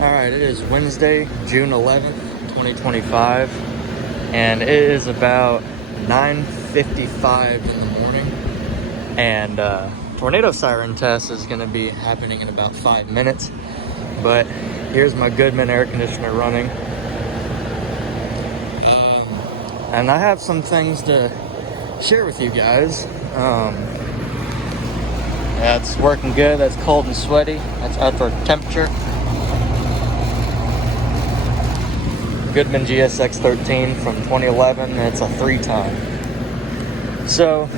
Alright, it is Wednesday, June 11th, 2025, and it is about 9:55 in the morning, and tornado siren test is going to be happening in about 5 minutes, but here's my Goodman air conditioner running, and I have some things to share with you guys. Yeah, it's working good. That's cold and sweaty. That's outdoor temperature. Goodman GSX 13 from 2011. It's a 3-ton. So,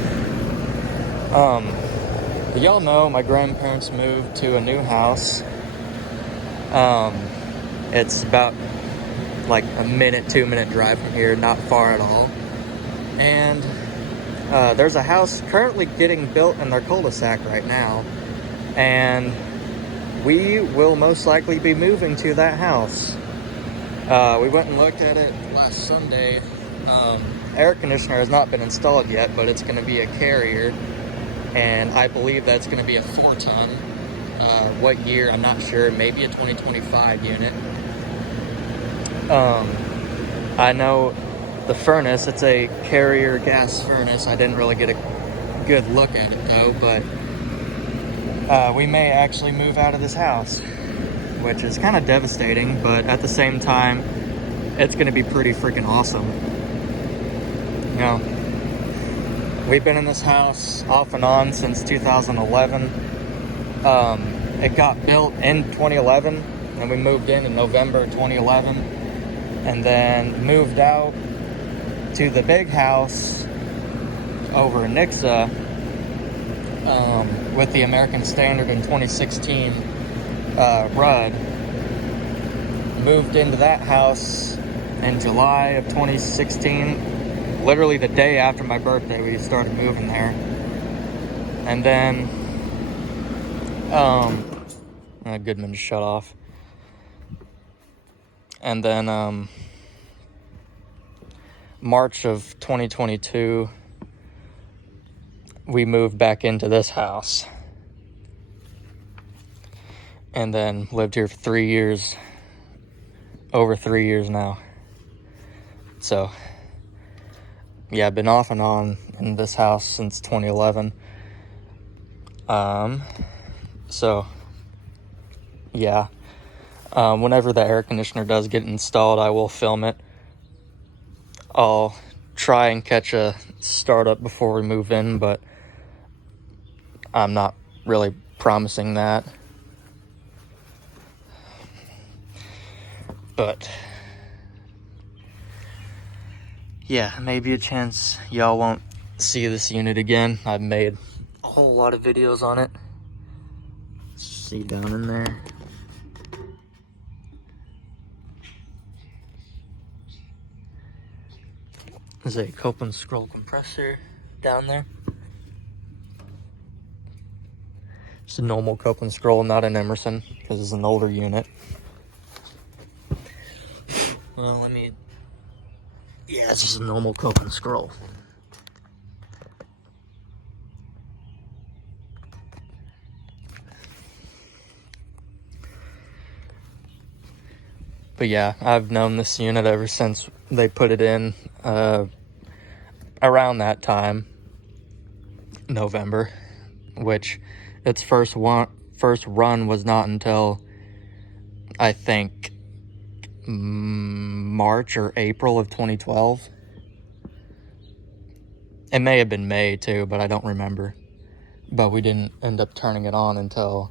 y'all know my grandparents moved to a new house. It's about like a 2-minute drive from here, not far at all. And there's a house currently getting built in their cul-de-sac right now, and we will most likely be moving to that house. We went and looked at it last Sunday. Air conditioner has not been installed yet, but it's going to be a Carrier, and I believe that's going to be a 4-ton. What year, I'm not sure. Maybe a 2025 unit. I know the furnace, it's a Carrier gas furnace. I didn't really get a good look at it though, but we may actually move out of this house, which is kind of devastating, but at the same time, it's going to be pretty freaking awesome. You know, we've been in this house off and on since 2011. It got built in 2011, and we moved in November 2011, and then moved out to the big house over in Nixa with the American Standard in 2016 Rudd. Moved into that house in July of 2016, literally the day after my birthday. We started moving there, and then Goodman just shut off, and then March of 2022 we moved back into this house, and then lived here for 3 years, over 3 years now. So yeah, I've been off and on in this house since 2011. So yeah, whenever the air conditioner does get installed, I will film it. I'll try and catch a startup before we move in, but I'm not really promising that. But yeah, maybe a chance y'all won't see this unit again. I've made a whole lot of videos on it. See down in there. There's a Goodman scroll compressor down there. It's a normal Goodman scroll, not an Emerson, because it's an older unit. Well, yeah, it's just a normal Goodman scroll. But yeah, I've known this unit ever since they put it in around that time, November, which its first run was not until, I think, March or April of 2012. It may have been May too, but I don't remember. But we didn't end up turning it on until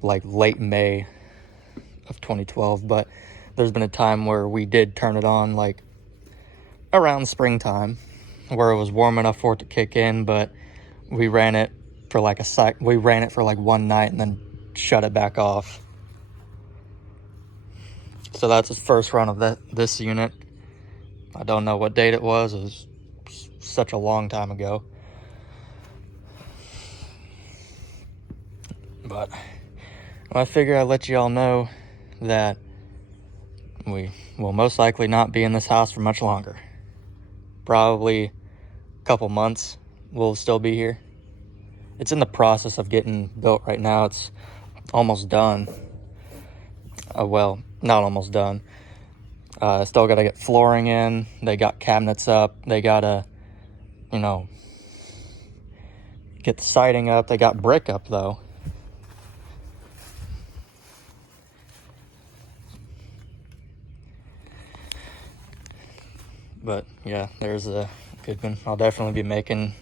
like late May of 2012. But there's been a time where we did turn it on like around springtime, where it was warm enough for it to kick in, but we ran it for like one night and then shut it back off. So that's the first run of this unit. I don't know what date it was. It was such a long time ago. But I figure I'd let you all know that we will most likely not be in this house for much longer. Probably a couple months we'll still be here. It's in the process of getting built right now. It's almost done. well, not almost done. Still got to get flooring in. They got cabinets up. They got to, you know, get the siding up. They got brick up, though. But, yeah, there's a Goodman. I'll definitely be making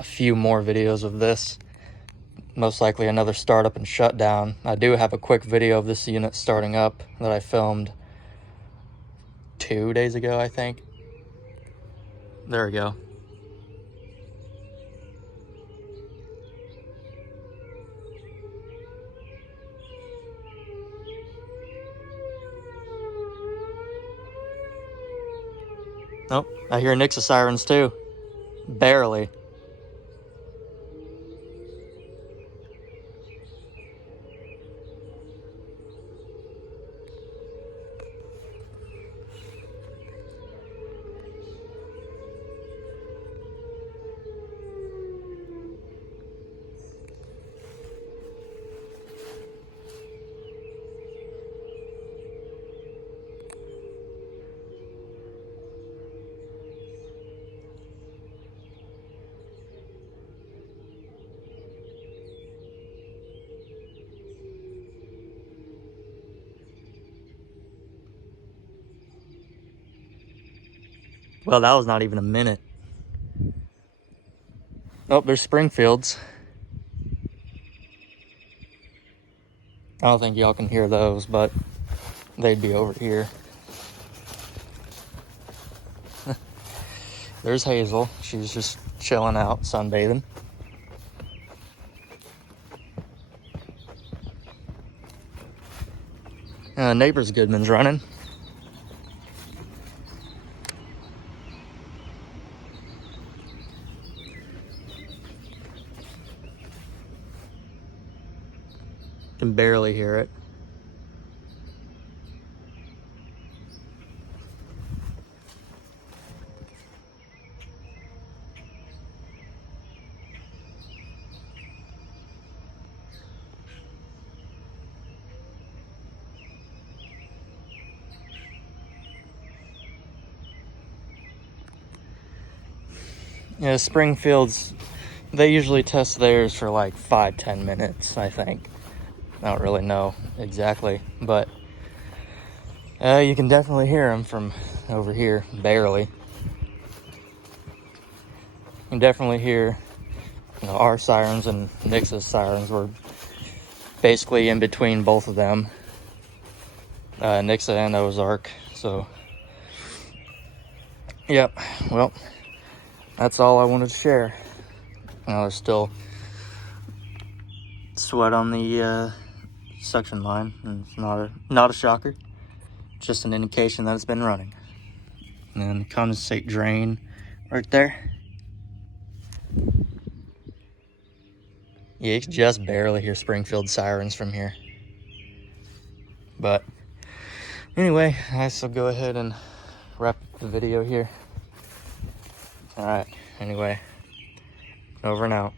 a few more videos of this. Most likely another startup and shutdown. I do have a quick video of this unit starting up that I filmed 2 days ago, I think. There we go. Oh, I hear Nixa sirens too. Barely. Well, that was not even a minute. Oh, there's Springfields. I don't think y'all can hear those, but they'd be over here. There's Hazel. She's just chilling out, sunbathing. Neighbor's Goodman's running. Can barely hear it. Yeah, Springfields, they usually test theirs for like 5-10 minutes, I think. I don't really know exactly, but you can definitely hear them from over here, barely. You can definitely hear, our sirens and Nix's sirens were basically in between both of them, Nixa and Ozark. So, yep, well, that's all I wanted to share. There's still sweat on the suction line, and it's not a shocker. Just an indication that it's been running. And then the condensate drain right there. Yeah, you can just barely hear Springfield sirens from here. But anyway, I shall go ahead and wrap up the video here. Alright, anyway, over and out.